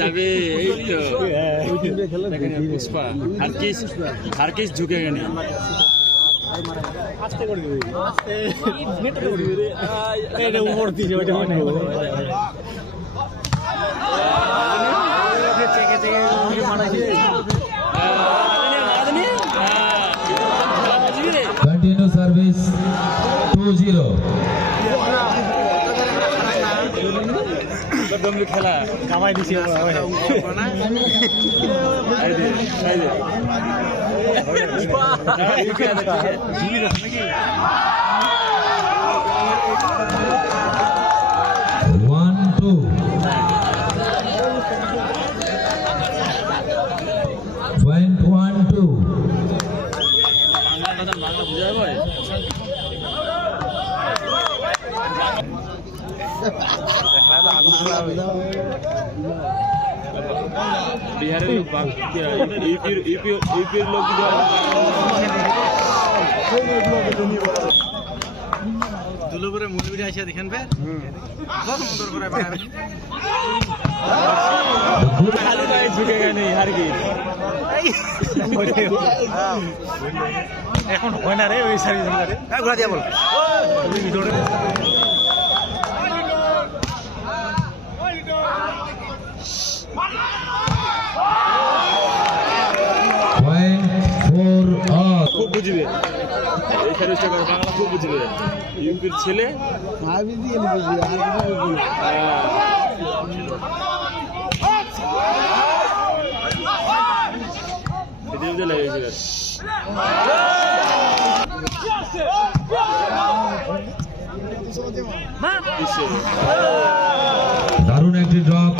তবে এই তো পুষ্পা আর কিস ঝুঁকে গেল আস্তে করে দিবি মেট্রো করে দিবি রে এটা উপর দিছে ওটা মনে হয় চেকে চেকে মানাইছে कंटिन्यू सर्विस 2-0 দমলি খেলা কামাই দিছি बिहार लोग यूपी लोग দুলো করে মুলবিটা এসে দেখেন ভাই কত সুন্দর করে বানাবে খালি গায়ে ঝুঁকে গেল আর কি এখন হয় না রে ওই সার্ভিস করে ঘোরা দিয়া বল খুব বুঝবে এই সার্ভিসটা বাংলা খুব বুঝবে ইউপির ছেলে দারুণ একটি ড্রপ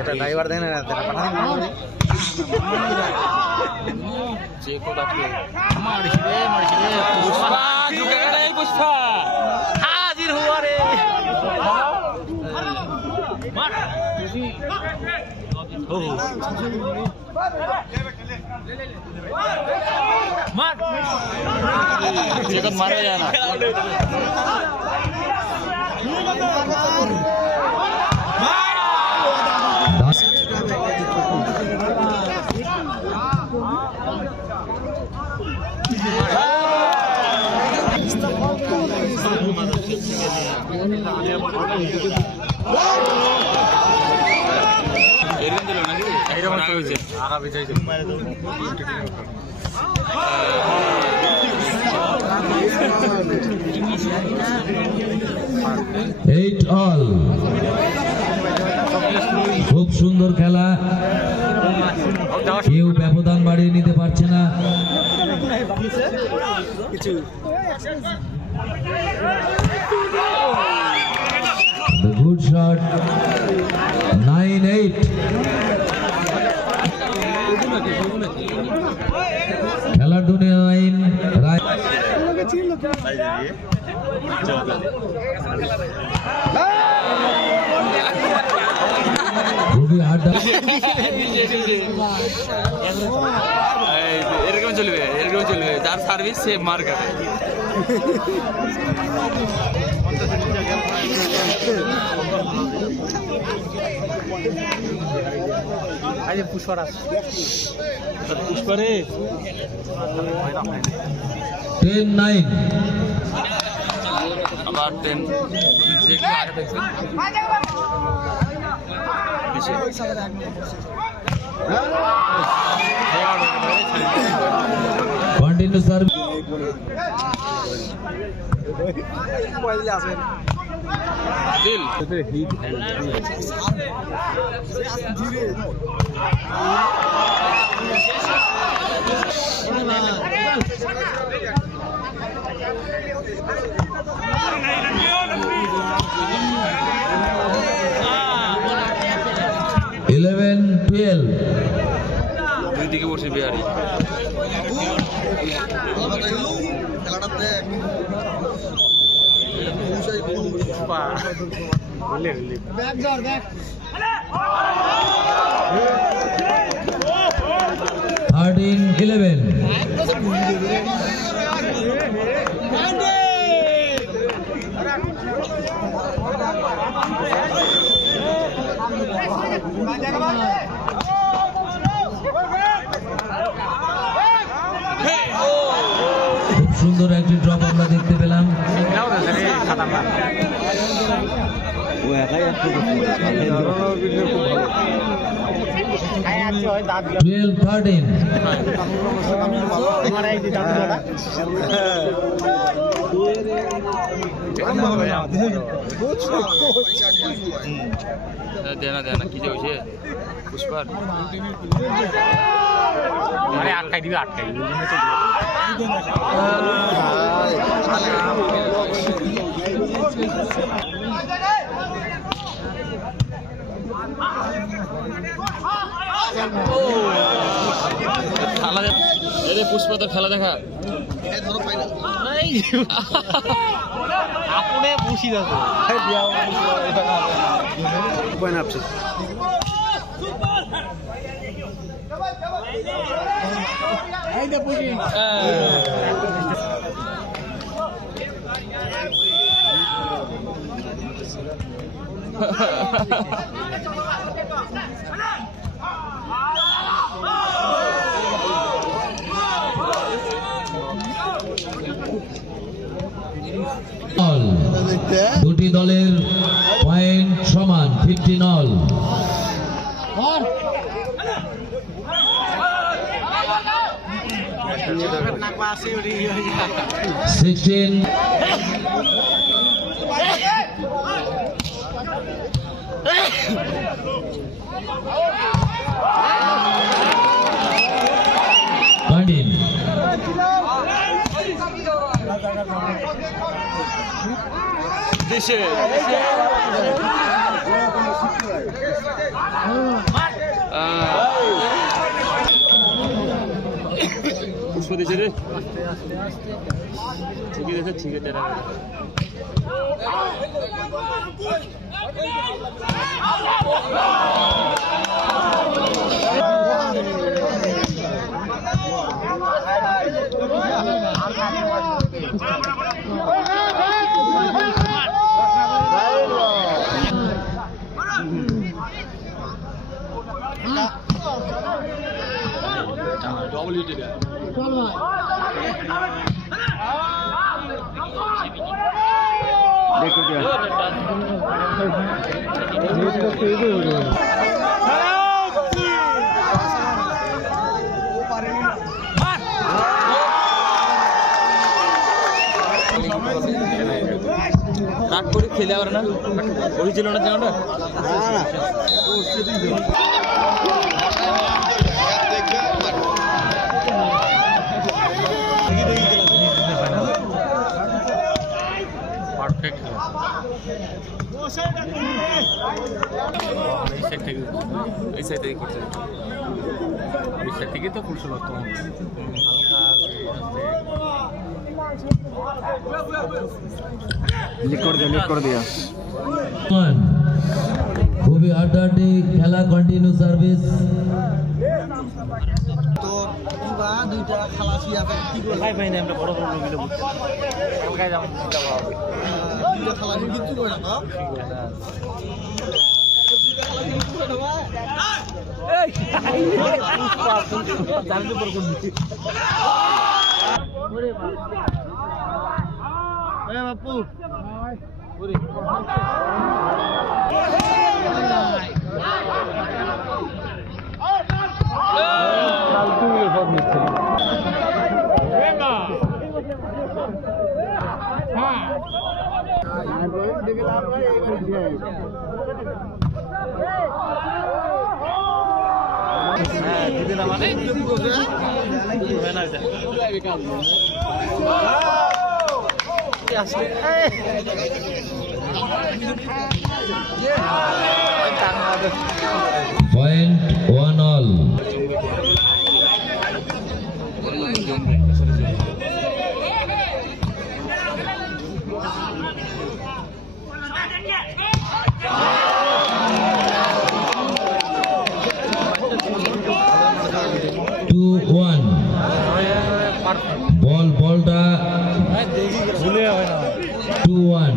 এটা ড্রাইভার দেন না পুষ্পা হাজির হওয়া রে মারা যায় না এইট অল খুব সুন্দর খেলা কেউ ব্যবধান বাড়িয়ে নিতে পারছে না গুড শট 9-8 খেলার দুনিয়া লাইন এরকম চলবে যার সার্ভিস সে মার খাবে পুষ্পারে 10-9 আবার 10 কন্টিনিউ সার্ভিস দিল 11-12 দুই দিকে বসে বিহারি 13-11 খুব সুন্দর একটি ড্রপ আমরা দেখতে পেলাম। 12-13 দেনা কি যে হয়েছে পুষ্পার আরে আটকাই দিবি পুষ্পা তো খেলা দেখা আপনি বসি যাচ্ছে দুটি দলের পয়েন্ট সমান 15-all। পুষ্প দিয়েছে রে ঠিকই দেখে ঠিকই তেরা কাট করে খেলে আবার না ওই ছিল না জায়গাটা পারফেক্ট এই সাইড থেকে করতে এই সাইড থেকে তো ফুল শট লিক করে দিয়া খুবই হাড্ডাহাড্ডি খেলা, কন্টিনিউ সার্ভিস। দুইটা খালাসি আছে কি করে ভাই ভাই আমরা বড় বড় মিলে বুঝছি কলকাতায় যাব চিন্তা করব দুইটা খালাসি কিছু করে না এই জানলে পর কোন দিছি ওরে বাবা এ বাপু ওরে Point 1-all. 2-1 বলটা ভুলে হয় না 2-1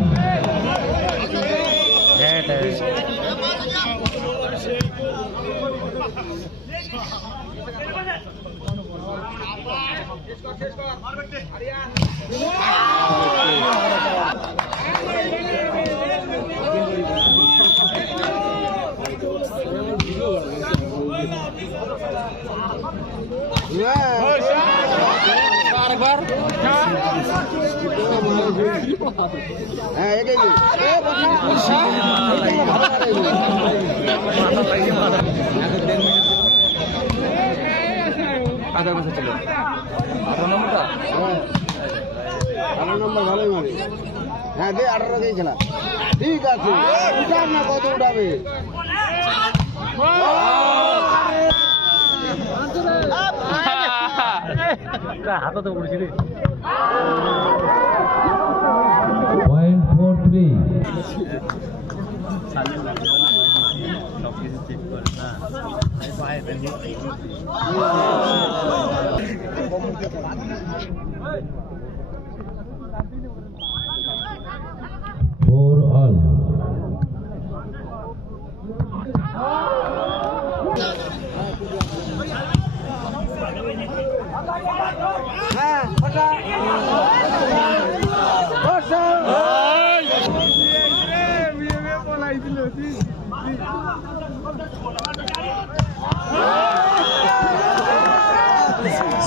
আধা বছর ছিল 18 নম্বরটা 18 নম্বর ভালোই মারে হ্যাঁ দে 18 দিয়ে খেলা ঠিক আছে উঠার না কত উঠাবে হাতে তো পড়েছিল পয়েন্ট 4-3 4-all হ্যাঁ ফটা ফটা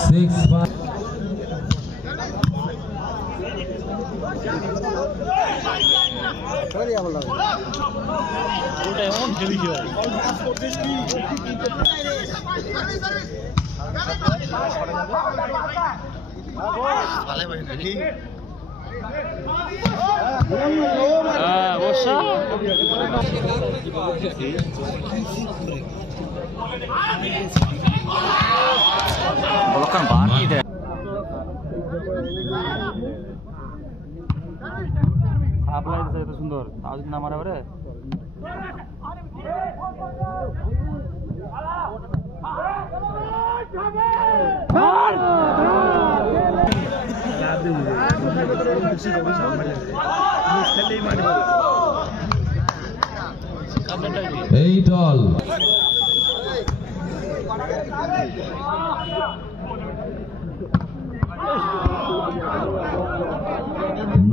6-5 সরি আবার লাগে ওটা এমন খেলি কি হয় ভালো ভাই ঠিক বর্ষা বলকান বাকি দে খারাপ লাগছে এত সুন্দর তাও যদি না মারা পারে Eight all.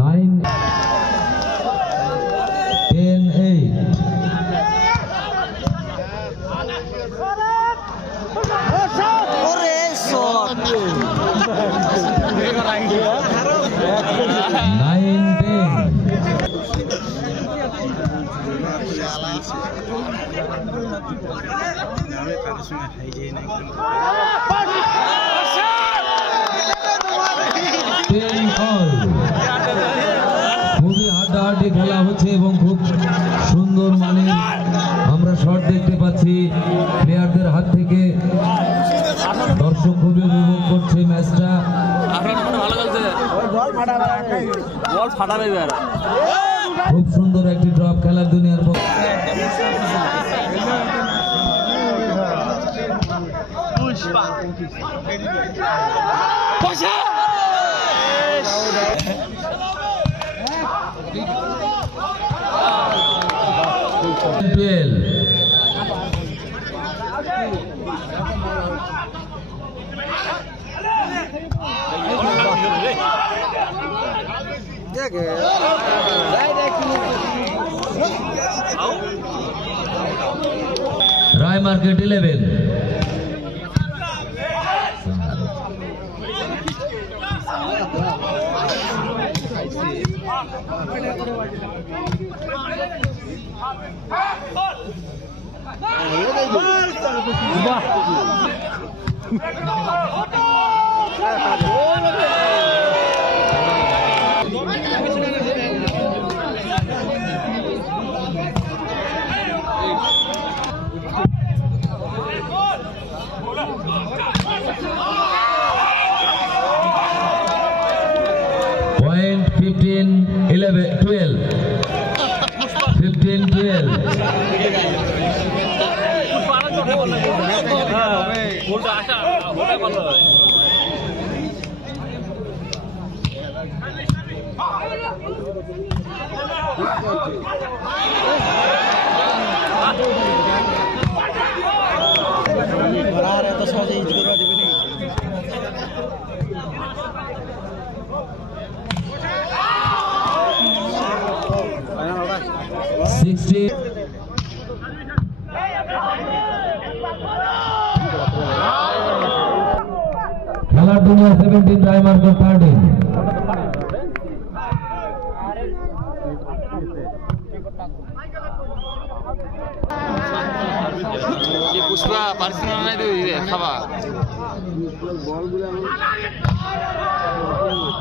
Nine, 10-8. Nine, 10. খুবই হাড্ডাহাড্ডি খেলা হচ্ছে এবং খুব সুন্দর মানের আমরা শট দেখতে পাচ্ছি প্লেয়ারদের হাত থেকে দর্শক খুবই উপভোগ করছে ম্যাচটা খুব সুন্দর একটি ড্রপ খেলার দুনিয়ার পক্ষে রায় মার্কেট 11 Point 15, 11, 12. গোলটা আসা ওটা ভালো হয় আর এত সহজে ইজ করবা দেবে নি 60 খেলার দুনিয়া 17 টাইম মার্কার 13 কি পুষ্পা পার্সোনাল নাই দিই খাবা বলগুলো এমন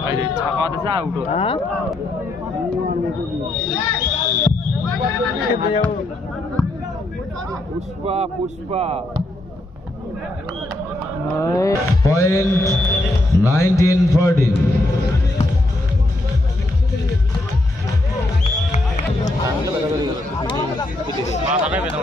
এই যে ছাপা দিছে আউট হ্যাঁ পুষ্পা পুষ্পা point 19-14 মাথাটাই বেদনা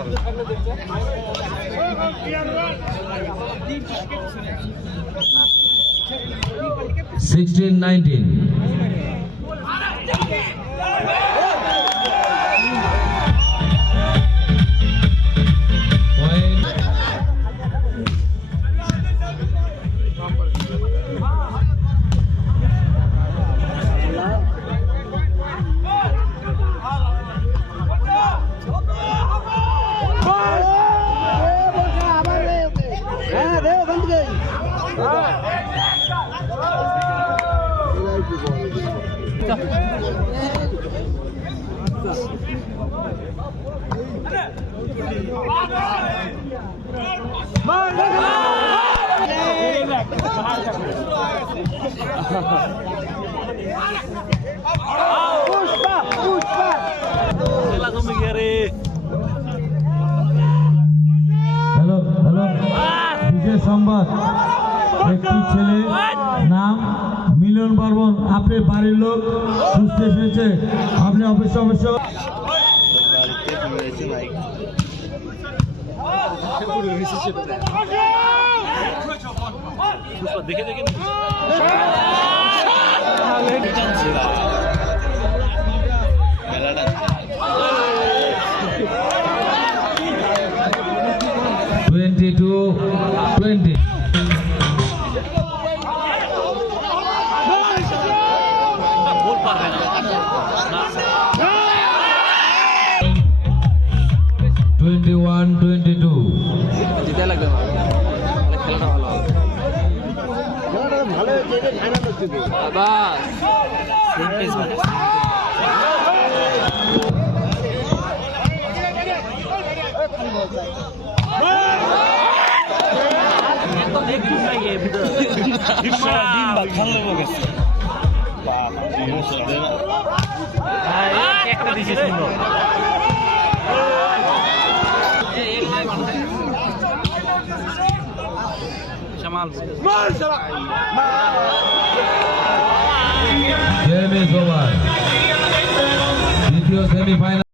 হ্যালো হ্যালো বিশেষ সংবাদ একটি ছেলে নাম মিলন বর্মন আপনার বাড়ির লোক সুস্থ এসেছে আপনি অবশ্য দেখে দেখে টোয়েন্টি বল পারবে না 21-22 জিতে লাগবে খেলাটা ভালো হবে খেলাটা ভালো হয়েছে এটা ফাইনাল হচ্ছে তো বাস সেন্টেন্স মানে তো দেখি নাই এ ভিতর ডিম বা খালে গেছে বাবা ইমোশন দেয় না হ্যাঁ একটা দিছে সুন্দর Shamal. Game is over. দ্বিতীয় সেমিফাইনাল